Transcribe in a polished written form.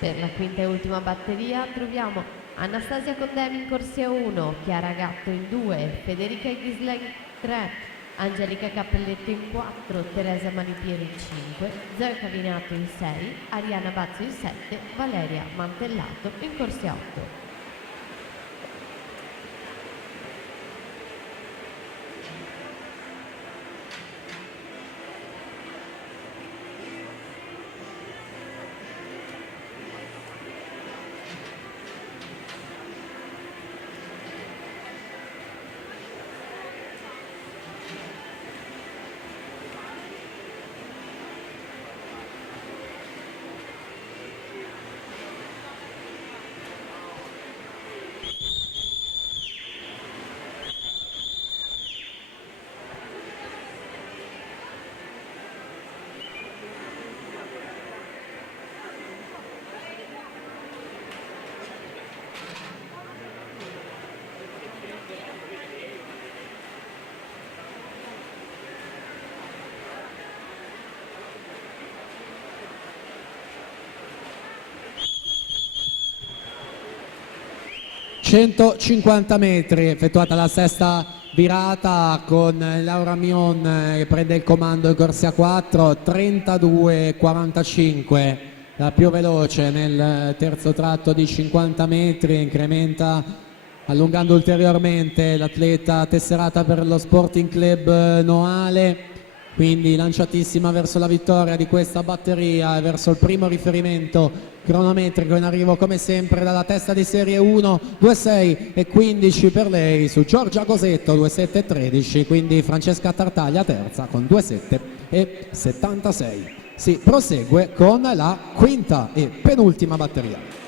Per la quinta e ultima batteria troviamo Anastasia Condemi in corsia 1, Chiara Gatto in 2, Federica Ghisla in 3, Angelica Cappelletto in 4, Teresa Malipieri in 5, Zoe Cavinato in 6, Ariana Bazzo in 7, Valeria Mantellato in corsia 8. ...150 metri, effettuata la sesta virata con Laura Mion che prende il comando in corsia 4, 32,45, la più veloce nel terzo tratto di 50 metri, incrementa allungando ulteriormente l'atleta tesserata per lo Sporting Club Noale, quindi lanciatissima verso la vittoria di questa batteria e verso il primo riferimento cronometrico in arrivo come sempre dalla testa di serie 1, 2,6 e 15 per lei su Giorgia Cosetto, 2,7 e 13, quindi Francesca Tartaglia terza con 2,7 e 76. Si prosegue con la quinta e penultima batteria.